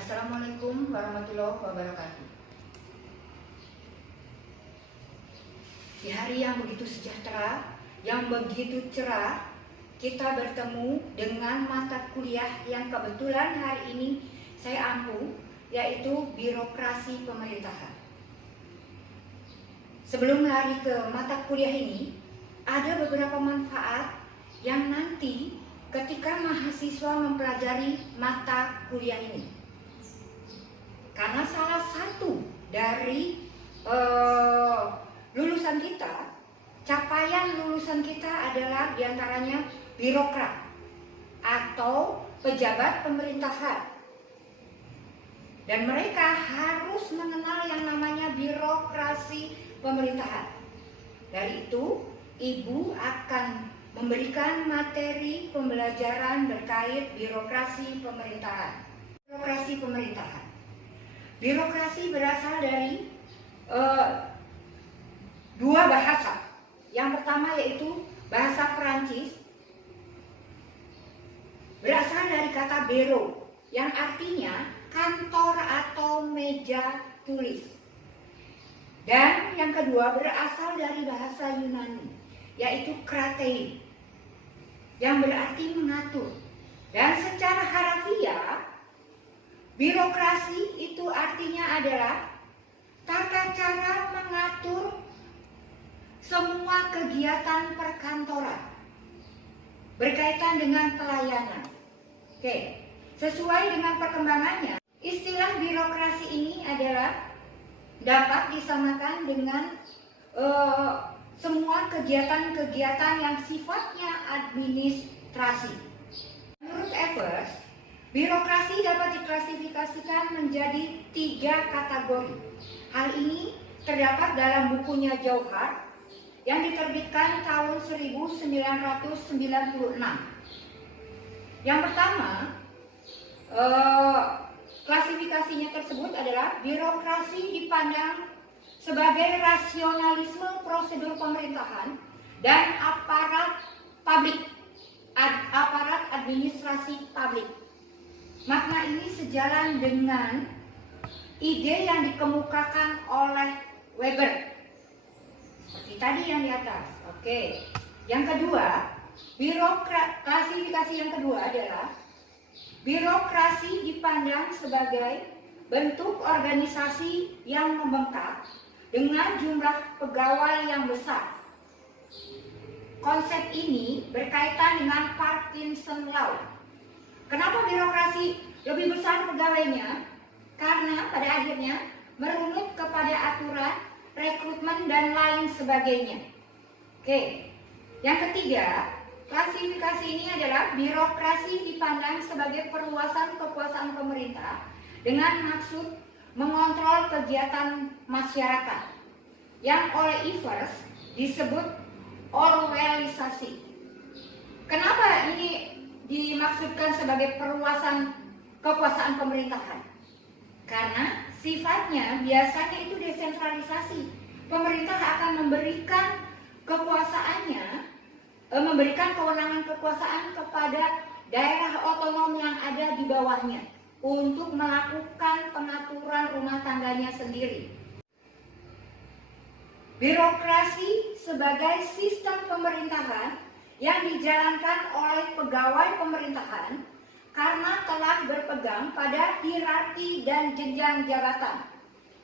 Assalamualaikum warahmatullahi wabarakatuh. Di hari yang begitu sejahtera, yang begitu cerah, kita bertemu dengan mata kuliah yang kebetulan hari ini saya ampu, yaitu birokrasi pemerintahan. Sebelum lari ke mata kuliah ini, ada beberapa manfaat yang nanti ketika mahasiswa mempelajari mata kuliah ini. Karena salah satu dari lulusan kita, capaian lulusan kita adalah diantaranya birokrat atau pejabat pemerintahan. Dan mereka harus mengenal yang namanya birokrasi pemerintahan. Dari itu, Ibu akan memberikan materi pembelajaran terkait birokrasi pemerintahan. Birokrasi pemerintahan. Birokrasi berasal dari dua bahasa. Yang pertama yaitu bahasa Perancis, berasal dari kata bureau, yang artinya kantor atau meja tulis. Dan yang kedua berasal dari bahasa Yunani, yaitu kratein, yang berarti mengatur. Dan secara harafiah, birokrasi itu artinya adalah tata cara mengatur semua kegiatan perkantoran berkaitan dengan pelayanan. Oke, sesuai dengan perkembangannya, istilah birokrasi ini adalah dapat disamakan dengan semua kegiatan-kegiatan yang sifatnya administrasi. Menurut Evers, birokrasi dapat diklasifikasikan menjadi 3 kategori. Hal ini terdapat dalam bukunya Jauhar yang diterbitkan tahun 1996. Yang pertama, klasifikasinya tersebut adalah birokrasi dipandang sebagai rasionalisme prosedur pemerintahan dan aparat administrasi publik. Makna ini sejalan dengan ide yang dikemukakan oleh Weber, seperti tadi yang di atas. Oke. Yang kedua, klasifikasi yang kedua adalah birokrasi dipandang sebagai bentuk organisasi yang membengkak dengan jumlah pegawai yang besar. Konsep ini berkaitan dengan Parkinson Law. Kenapa birokrasi lebih besar pegawainya? Karena pada akhirnya merunut kepada aturan, rekrutmen, dan lain sebagainya. Oke. Yang ketiga, klasifikasi ini adalah birokrasi dipandang sebagai perluasan kekuasaan pemerintah dengan maksud mengontrol kegiatan masyarakat, yang oleh Evers disebut Orwellisasi. Kenapa ini dimaksudkan sebagai perluasan kekuasaan pemerintahan? Karena sifatnya biasanya itu desentralisasi. Pemerintah akan memberikan kekuasaannya, memberikan kewenangan kekuasaan kepada daerah otonom yang ada di bawahnya untuk melakukan pengaturan rumah tangganya sendiri. Birokrasi sebagai sistem pemerintahan yang dijalankan oleh pegawai pemerintahan karena telah berpegang pada hierarki dan jenjang jabatan.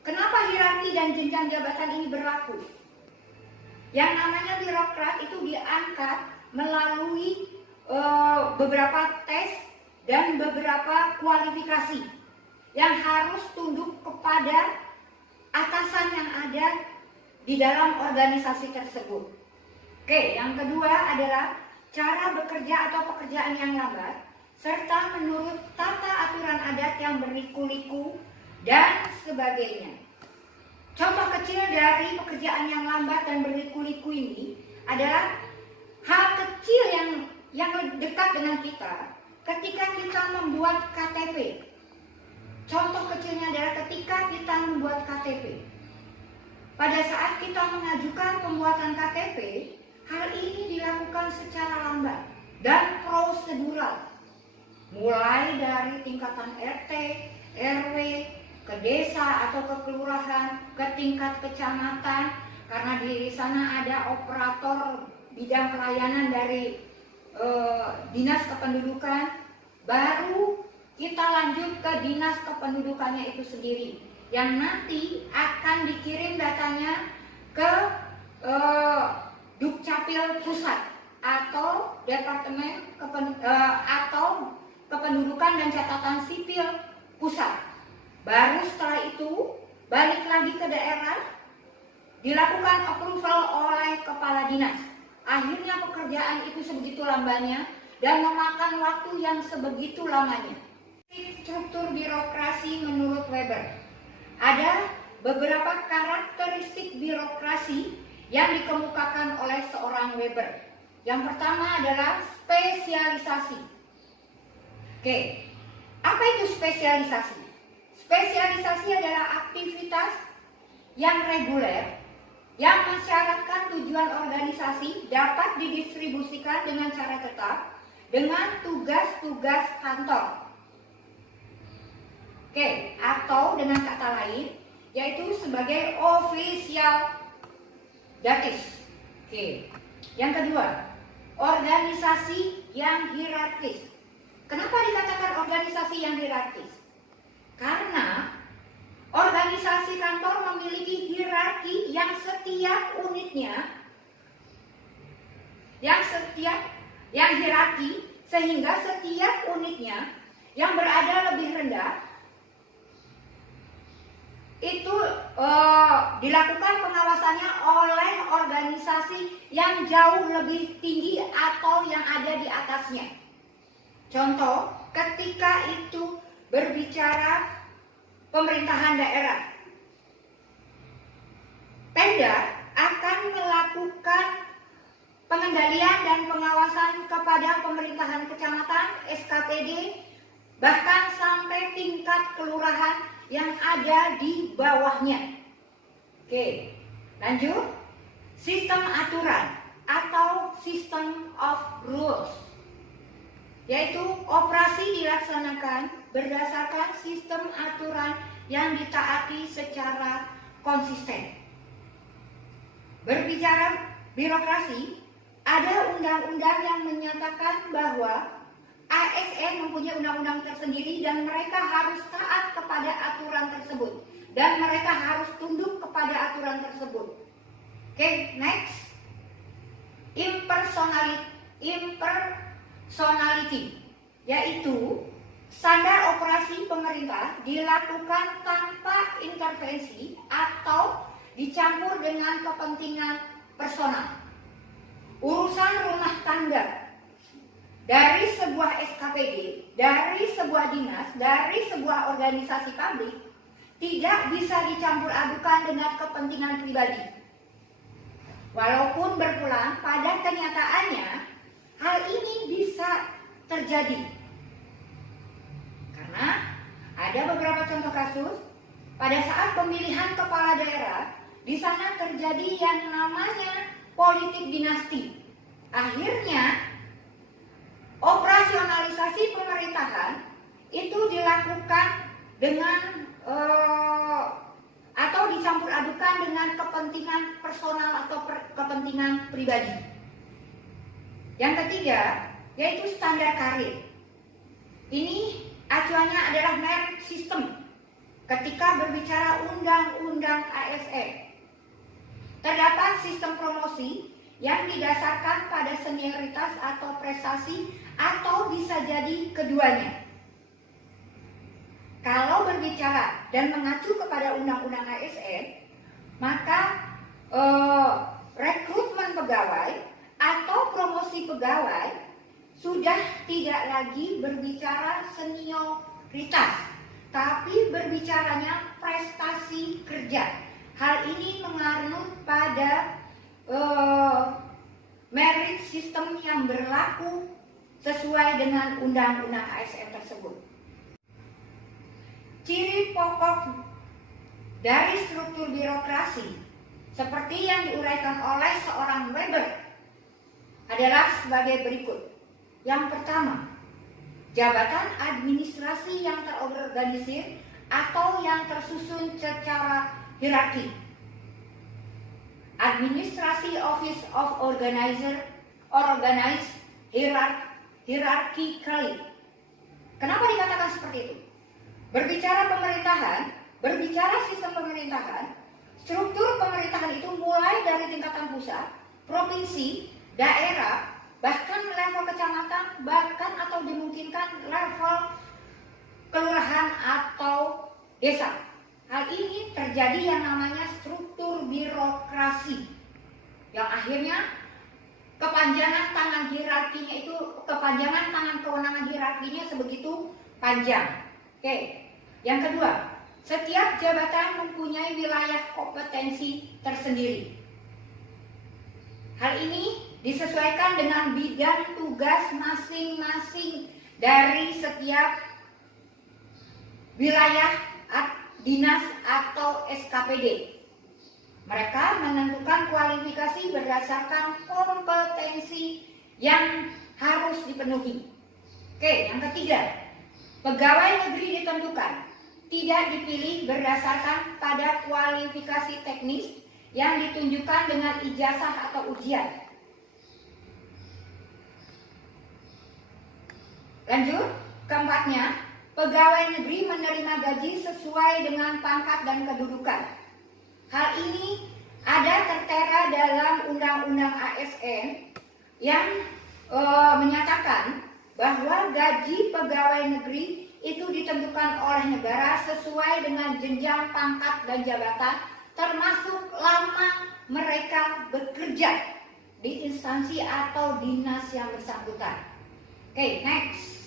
Kenapa hierarki dan jenjang jabatan ini berlaku? Yang namanya birokrat itu diangkat melalui beberapa tes dan beberapa kualifikasi yang harus tunduk kepada atasan yang ada di dalam organisasi tersebut. Oke, yang kedua adalah cara bekerja atau pekerjaan yang lambat, serta menurut tata aturan adat yang berliku-liku dan sebagainya. Contoh kecil dari pekerjaan yang lambat dan berliku-liku ini adalah hal kecil yang dekat dengan kita ketika kita membuat KTP. Contoh kecilnya adalah ketika kita membuat KTP. Pada saat kita mengajukan pembuatan KTP, hal ini dilakukan secara lambat dan prosedural. Mulai dari tingkatan RT, RW, ke desa atau ke kelurahan, ke tingkat kecamatan, karena di sana ada operator bidang pelayanan dari dinas kependudukan, baru kita lanjut ke dinas kependudukannya itu sendiri, yang nanti akan dikirim datanya ke Dukcapil Pusat atau Departemen atau Kependudukan dan Catatan Sipil Pusat. Baru setelah itu balik lagi ke daerah, dilakukan approval oleh kepala dinas. Akhirnya pekerjaan itu sebegitu lamanya dan memakan waktu yang sebegitu lamanya. Struktur birokrasi menurut Weber. Ada beberapa karakteristik birokrasi yang dikemukakan oleh seorang Weber. Yang pertama adalah spesialisasi. Oke, apa itu spesialisasi? Spesialisasi adalah aktivitas yang reguler yang mensyaratkan tujuan organisasi dapat didistribusikan dengan cara tetap dengan tugas-tugas kantor. Oke, atau dengan kata lain yaitu sebagai official datis. Oke. Yang kedua, organisasi yang hierarkis. Kenapa dikatakan organisasi yang hierarkis? Karena organisasi kantor memiliki hierarki yang setiap unitnya yang hierarki, sehingga setiap unitnya yang berada lebih rendah itu dilakukan pengawasannya oleh organisasi yang jauh lebih tinggi atau yang ada di atasnya. Contoh, ketika itu berbicara pemerintahan daerah, Pemda akan melakukan pengendalian dan pengawasan kepada pemerintahan kecamatan, SKPD, bahkan sampai tingkat kelurahan yang ada di bawahnya. Oke, lanjut. Sistem aturan atau system of rules, yaitu operasi dilaksanakan berdasarkan sistem aturan yang ditaati secara konsisten. Berbicara birokrasi, ada undang-undang yang menyatakan bahwa ASN mempunyai undang-undang tersendiri dan mereka harus taat kepada aturan tersebut dan mereka harus tunduk kepada aturan tersebut. Oke, next. Impersonality, yaitu standar operasi pemerintah dilakukan tanpa intervensi atau dicampur dengan kepentingan personal. Urusan rumah tangga dari sebuah SKPD, dari sebuah dinas, dari sebuah organisasi publik tidak bisa dicampur adukan dengan kepentingan pribadi. Walaupun berpulang, pada kenyataannya hal ini bisa terjadi. Karena ada beberapa contoh kasus pada saat pemilihan kepala daerah, di sana terjadi yang namanya politik dinasti. Akhirnya operasionalisasi pemerintahan itu dilakukan dengan atau dicampur adukan dengan kepentingan personal atau kepentingan pribadi. Yang ketiga, yaitu standar karir. Ini acuannya adalah merit system ketika berbicara undang-undang ASN. Terdapat sistem promosi yang didasarkan pada senioritas atau prestasi atau bisa jadi keduanya. Kalau berbicara dan mengacu kepada undang-undang ASN, maka rekrutmen pegawai atau promosi pegawai sudah tidak lagi berbicara senioritas, tapi berbicaranya prestasi kerja. Hal ini menganut pada merit system yang berlaku sesuai dengan undang-undang ASN tersebut. Ciri pokok dari struktur birokrasi seperti yang diuraikan oleh seorang Weber adalah sebagai berikut. Yang pertama, jabatan administrasi yang terorganisir atau yang tersusun secara hierarki. Administrasi Office of Organizer or Organized Hierarchically. Kenapa dikatakan seperti itu? Berbicara pemerintahan, berbicara sistem pemerintahan, struktur pemerintahan itu mulai dari tingkatan pusat, provinsi, daerah, bahkan level kecamatan, bahkan atau dimungkinkan level kelurahan atau desa. Hal ini terjadi yang namanya struktur birokrasi, yang akhirnya kepanjangan tangan hierarkinya itu, kepanjangan tangan kewenangan hierarkinya sebegitu panjang. Oke. Yang kedua, setiap jabatan mempunyai wilayah kompetensi tersendiri. Hal ini disesuaikan dengan bidang tugas masing-masing dari setiap wilayah dinas atau SKPD. Mereka menentukan kualifikasi berdasarkan kompetensi yang harus dipenuhi. Oke, yang ketiga, pegawai negeri ditentukan, tidak dipilih berdasarkan pada kualifikasi teknis yang ditunjukkan dengan ijazah atau ujian. Lanjut, keempatnya, pegawai negeri menerima gaji sesuai dengan pangkat dan kedudukan. Hal ini ada tertera dalam Undang-Undang ASN yang menyatakan bahwa gaji pegawai negeri itu ditentukan oleh negara sesuai dengan jenjang pangkat dan jabatan, termasuk lama mereka bekerja di instansi atau dinas yang bersangkutan. Oke, next.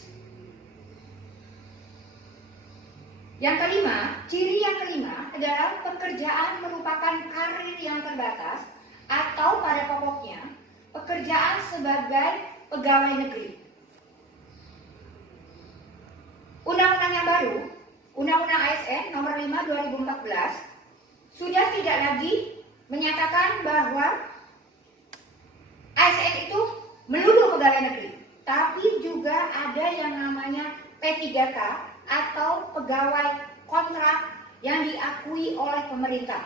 Yang kelima, ciri yang kelima adalah pekerjaan merupakan karir yang terbatas atau pada pokoknya pekerjaan sebagai pegawai negeri. Undang-undang yang baru, Undang-Undang ASN nomor 5 2014, sudah tidak lagi menyatakan bahwa ASN itu melulu pegawai negeri, tapi juga ada yang namanya P3K atau pegawai kontrak yang diakui oleh pemerintah.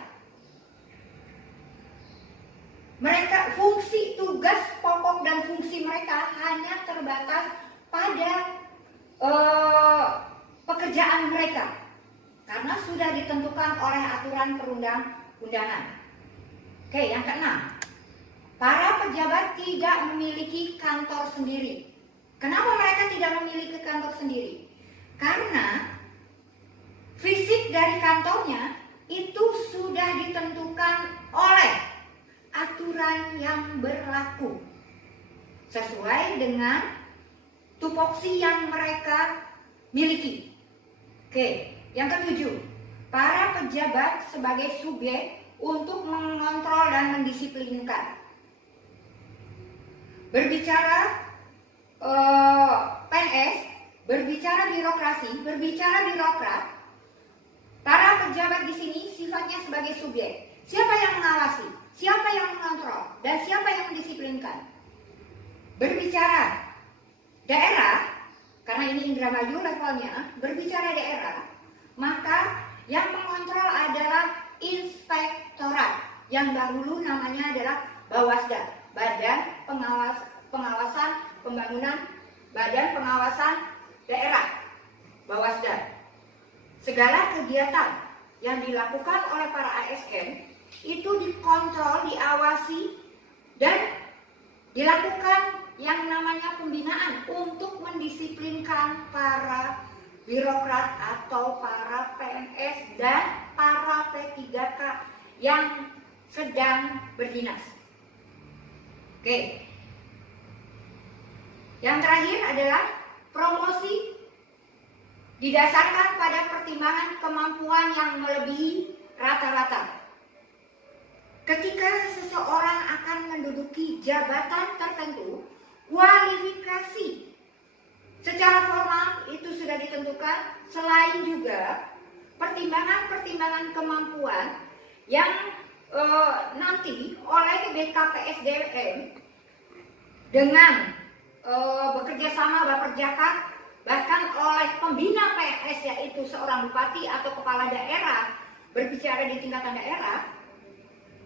Mereka, fungsi, tugas pokok dan fungsi mereka hanya terbatas pada pekerjaan mereka karena sudah ditentukan oleh aturan perundang-undangan. Oke, yang keenam, para pejabat tidak memiliki kantor sendiri. Kenapa mereka tidak memiliki kantor sendiri? Karena fisik dari kantornya itu sudah ditentukan oleh aturan yang berlaku sesuai dengan tupoksi yang mereka miliki. Oke, yang ketujuh, para pejabat sebagai subjek untuk mengontrol dan mendisiplinkan. Berbicara PNS, berbicara birokrasi, berbicara birokrat, para pejabat di sini sifatnya sebagai subjek. Siapa yang mengawasi, siapa yang mengontrol, dan siapa yang mendisiplinkan. Berbicara daerah, karena ini Indramayu levelnya, berbicara daerah, maka yang mengontrol adalah inspektorat, yang dahulu namanya adalah Bawasda, Badan Pengawasan Pembangunan, Badan Pengawasan Daerah, Bawasda. Segala kegiatan yang dilakukan oleh para ASN itu dikontrol, diawasi, dan dilakukan yang namanya pembinaan untuk mendisiplinkan para birokrat atau para PNS dan para P3K yang sedang berdinas. Oke. Yang terakhir adalah promosi didasarkan pada pertimbangan kemampuan yang melebihi rata-rata. Ketika seseorang akan menduduki jabatan tertentu, kualifikasi secara formal itu sudah ditentukan, selain juga pertimbangan-pertimbangan kemampuan yang nanti oleh BKPSDM dengan bekerja sama Baperjakat bahkan oleh pembina PNS, yaitu seorang bupati atau kepala daerah berbicara di tingkatan daerah,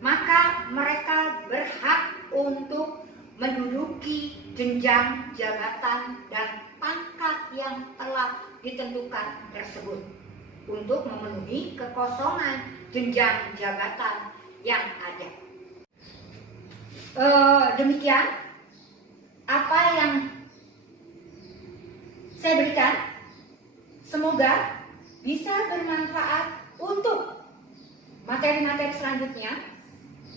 maka mereka berhak untuk menduduki jenjang jabatan dan pangkat yang telah ditentukan tersebut untuk memenuhi kekosongan jenjang jabatan yang ada. Demikian apa yang saya berikan, semoga bisa bermanfaat untuk materi-materi selanjutnya,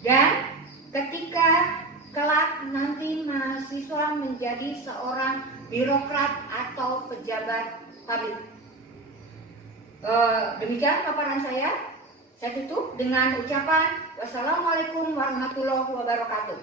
dan ketika kelak nanti mahasiswa menjadi seorang birokrat atau pejabat publik. Demikian paparan saya tutup dengan ucapan wassalamualaikum warahmatullahi wabarakatuh.